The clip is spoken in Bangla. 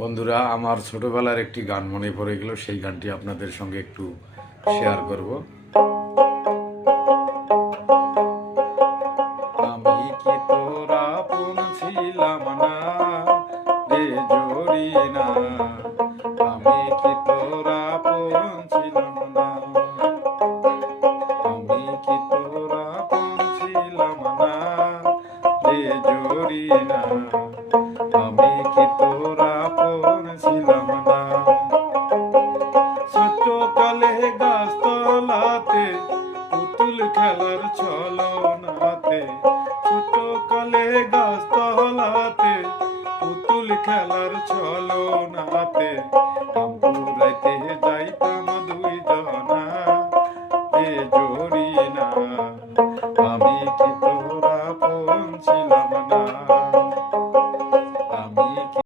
বন্ধুরা, আমার ছোটবেলার একটি গান মনে পড়ে গেল, সেই গানটি আপনাদের সঙ্গে একটু শেয়ার করব। আমি কি তোরা আপন ছিলাম না রে জরিনা, আমি কি তোরা আপন ছিলাম না, আমি কি তোরা আপন ছিলাম না রে জরিনা, আমি কি তোরা আপন ছিলাম না। ছোট কালে গাছতলাতে পুতুল খেলার ছলনাতে, ছোট কালে গাছতলাতে পুতুল খেলার ছলনাতে, আম কুড়াইতে যাইতাম দুই